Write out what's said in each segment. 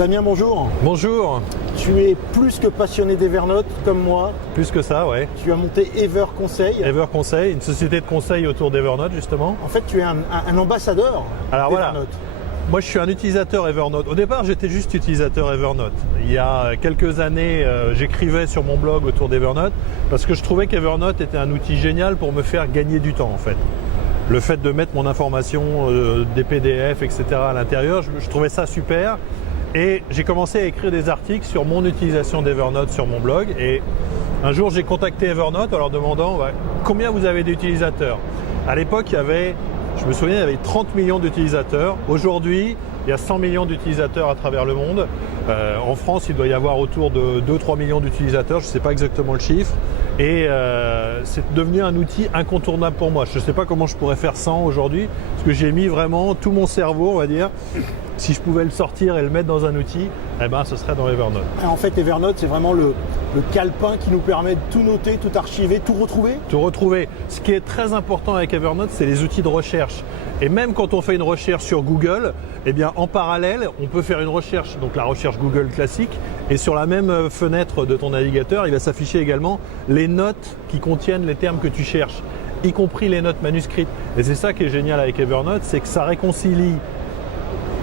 Damien, bonjour. Bonjour. Tu es plus que passionné d'Evernote, comme moi. Plus que ça, ouais. Tu as monté Ever Conseil. Ever Conseil, une société de conseil autour d'Evernote, justement. En fait, tu es un ambassadeur Alors voilà. d'Evernote. Moi, je suis un utilisateur Evernote. Au départ, j'étais juste utilisateur Evernote. Il y a quelques années, j'écrivais sur mon blog autour d'Evernote parce que je trouvais qu'Evernote était un outil génial pour me faire gagner du temps, en fait. Le fait de mettre mon information, des PDF, etc. à l'intérieur, je trouvais ça super. Et j'ai commencé à écrire des articles sur mon utilisation d'Evernote sur mon blog. Et un jour, j'ai contacté Evernote en leur demandant combien vous avez d'utilisateurs. À l'époque, je me souviens, il y avait 30 millions d'utilisateurs. Aujourd'hui, il y a 100 millions d'utilisateurs à travers le monde. En France, il doit y avoir autour de 2-3 millions d'utilisateurs, je ne sais pas exactement le chiffre. Et c'est devenu un outil incontournable pour moi. Je ne sais pas comment je pourrais faire sans aujourd'hui, parce que j'ai mis vraiment tout mon cerveau, on va dire. Si je pouvais le sortir et le mettre dans un outil, eh ben, ce serait dans Evernote. En fait, Evernote, c'est vraiment le calepin qui nous permet de tout noter, tout archiver, tout retrouver. Tout retrouver. Ce qui est très important avec Evernote, c'est les outils de recherche. Et même quand on fait une recherche sur Google, eh bien, en parallèle, on peut faire une recherche, donc la recherche Google classique, et sur la même fenêtre de ton navigateur, il va s'afficher également les notes qui contiennent les termes que tu cherches, y compris les notes manuscrites. Et c'est ça qui est génial avec Evernote, c'est que ça réconcilie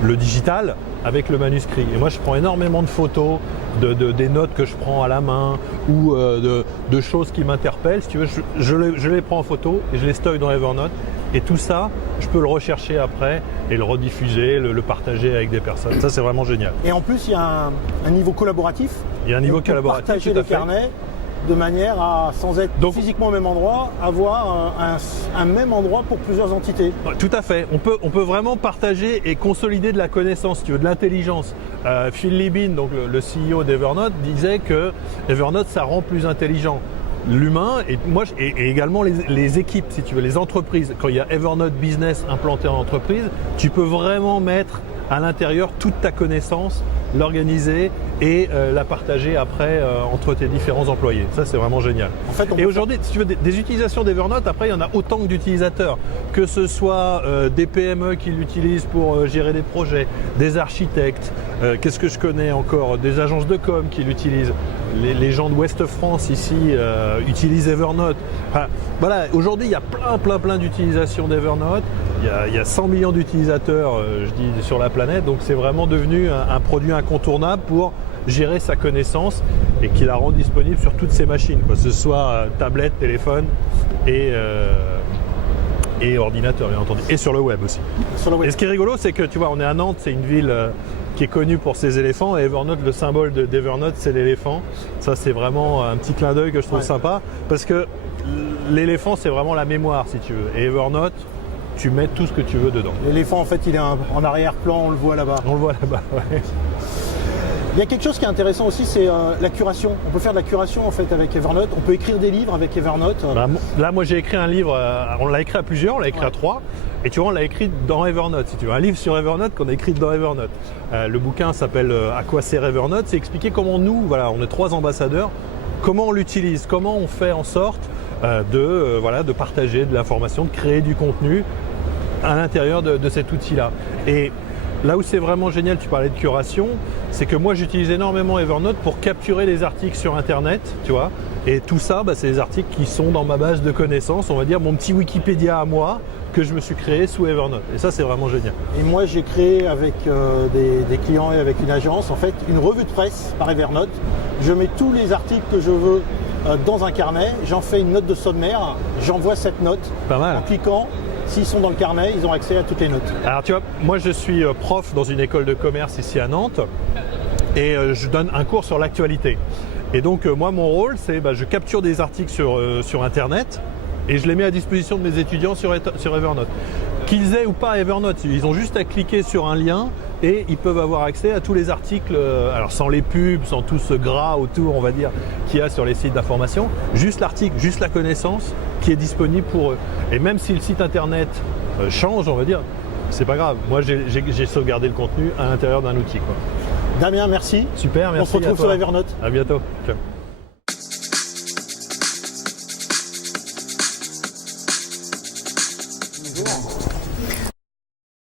le digital avec le manuscrit. Et moi, je prends énormément de photos, des notes que je prends à la main ou de choses qui m'interpellent. Si tu veux, je les prends en photo et je les stocke dans Evernote. Et tout ça, je peux le rechercher après et le rediffuser, le partager avec des personnes. Ça, c'est vraiment génial. Et en plus, il y a un niveau collaboratif. Il y a un niveau collaboratif, partager les carnets de manière à, sans être physiquement au même endroit, avoir un même endroit pour plusieurs entités. Tout à fait. On peut vraiment partager et consolider de la connaissance, si tu veux, de l'intelligence. Phil Libin, donc le CEO d'Evernote, disait que Evernote, ça rend plus intelligent l'humain et également les équipes, si tu veux, les entreprises. Quand il y a Evernote Business implanté en entreprise, tu peux vraiment mettre à l'intérieur toute ta connaissance, l'organiser et la partager après entre tes différents employés. Ça, c'est vraiment génial. En fait, et aujourd'hui, si tu veux, des utilisations d'Evernote, après, il y en a autant que d'utilisateurs. Que ce soit des PME qui l'utilisent pour gérer des projets, des architectes, qu'est-ce que je connais encore, des agences de com qui l'utilisent. Les gens de Ouest France ici utilisent Evernote. Enfin, voilà, aujourd'hui, il y a plein d'utilisations d'Evernote. Il y a 100 millions d'utilisateurs, je dis, sur la planète. Donc, c'est vraiment devenu un produit incontournable pour gérer sa connaissance et qui la rend disponible sur toutes ces machines, que ce soit tablette, téléphone et ordinateur, bien entendu. Et sur le web aussi. Sur le web. Et ce qui est rigolo, c'est que tu vois, on est à Nantes, c'est une ville qui est connue pour ses éléphants. Et Evernote, le symbole d'Evernote, c'est l'éléphant. Ça, c'est vraiment un petit clin d'œil que je trouve sympa. Parce que l'éléphant, c'est vraiment la mémoire, si tu veux. Et Evernote, tu mets tout ce que tu veux dedans. L'éléphant, en fait, il est en arrière-plan, on le voit là-bas. On le voit là-bas, ouais. Il y a quelque chose qui est intéressant aussi, c'est la curation. On peut faire de la curation en fait avec Evernote. On peut écrire des livres avec Evernote. Là, moi, j'ai écrit un livre. On l'a écrit à plusieurs, on l'a écrit à 3. Et tu vois, on l'a écrit dans Evernote. Si tu veux, un livre sur Evernote qu'on a écrit dans Evernote. Le bouquin s'appelle À quoi sert Evernote. C'est expliquer comment nous, voilà, on est 3 ambassadeurs, comment on l'utilise, comment on fait en sorte de partager de l'information, de créer du contenu à l'intérieur de cet outil-là. Et là où c'est vraiment génial, tu parlais de curation, c'est que moi j'utilise énormément Evernote pour capturer des articles sur Internet, tu vois. Et tout ça, c'est des articles qui sont dans ma base de connaissances, on va dire mon petit Wikipédia à moi que je me suis créé sous Evernote. Et ça, c'est vraiment génial. Et moi, j'ai créé avec des clients et avec une agence, en fait, une revue de presse par Evernote. Je mets tous les articles que je veux dans un carnet, j'en fais une note de sommaire, j'envoie cette note. Pas mal. En cliquant. S'ils sont dans le carnet, ils ont accès à toutes les notes. Alors tu vois, moi je suis prof dans une école de commerce ici à Nantes et je donne un cours sur l'actualité. Et donc moi mon rôle c'est je capture des articles sur Internet et je les mets à disposition de mes étudiants sur Evernote. Qu'ils aient ou pas Evernote, ils ont juste à cliquer sur un lien et ils peuvent avoir accès à tous les articles, alors sans les pubs, sans tout ce gras autour, on va dire, qu'il y a sur les sites d'information, juste l'article, juste la connaissance qui est disponible pour eux. Et même si le site internet change, on va dire, c'est pas grave. Moi, j'ai sauvegardé le contenu à l'intérieur d'un outil, quoi. Damien, merci. Super, merci. On se retrouve sur Evernote. À bientôt. Ciao. Bonjour.